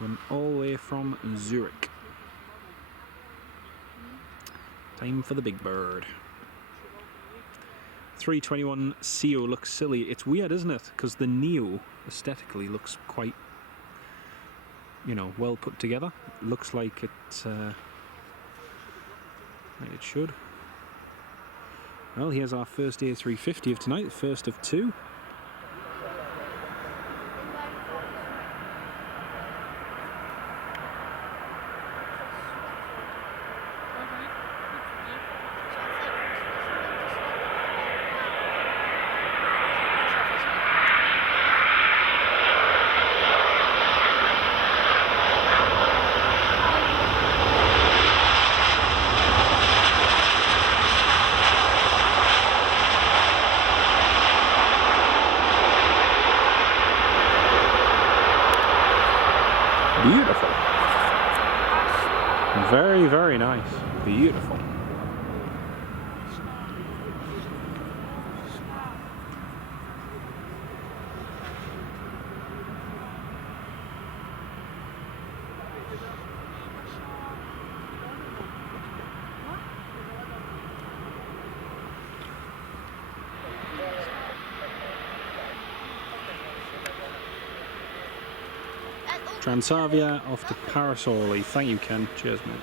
Coming all the way from Zurich. Time for the big bird. 321 CO looks silly. It's weird, isn't it? Because the Neo aesthetically looks quite, you know, well put together. Looks like it should. Well, here's our first A350 of tonight, the first of two. Beautiful. Very, very nice. Beautiful. Transavia off to Parasoli. Thank you, Ken. Cheers, mate.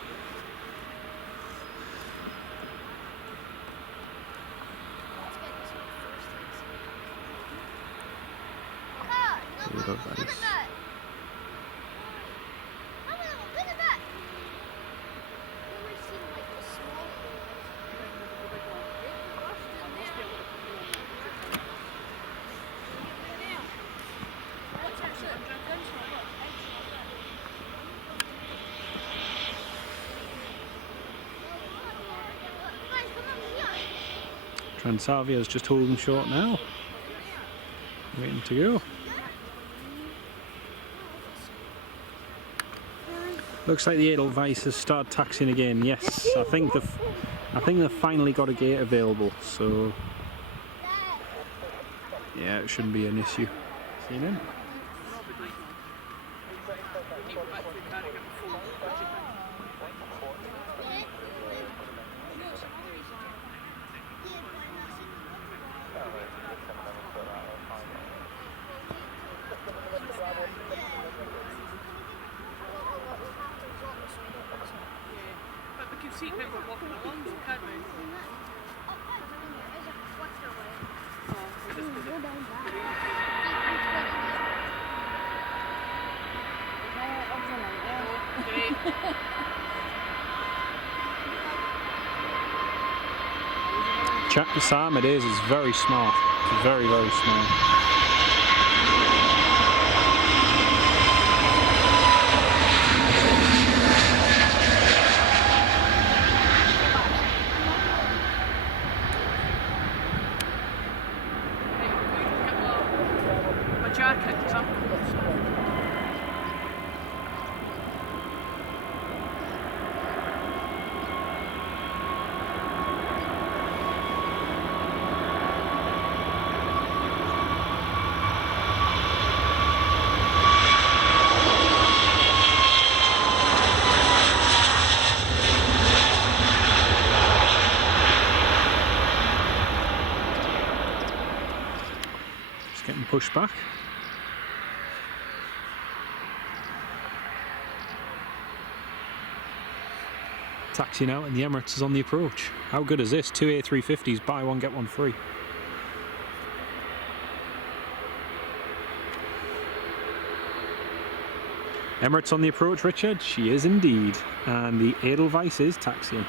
Transavia is just holding short now. Waiting to go. Looks like the Edelweiss has started taxiing again. Yes, I think they've finally got a gate available. So yeah, it shouldn't be an issue. See you then. See people walking along, can't we? Chat to Sam, it is. It's very smart. It's very, very smart. Getting pushed back. Taxi now, and the Emirates is on the approach. How good is this? Two A350s, buy one get one free. Emirates on the approach, Richard. She is indeed, and the Edelweiss is taxiing.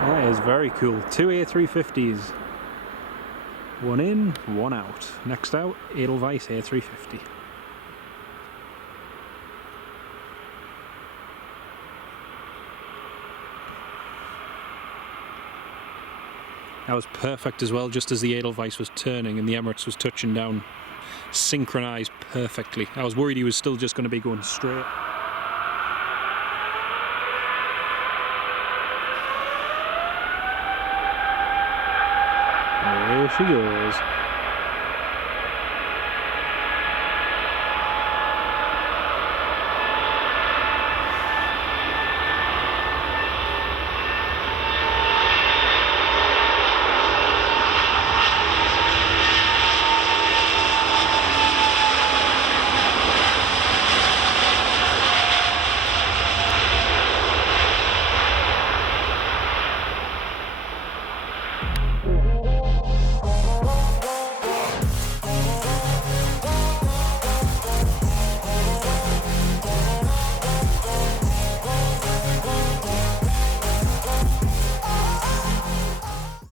That is very cool. Two A350s. One in, one out. Next out, Edelweiss A350. That was perfect as well, just as the Edelweiss was turning and the Emirates was touching down. Synchronized perfectly. I was worried he was still just going to be going straight. There she goes.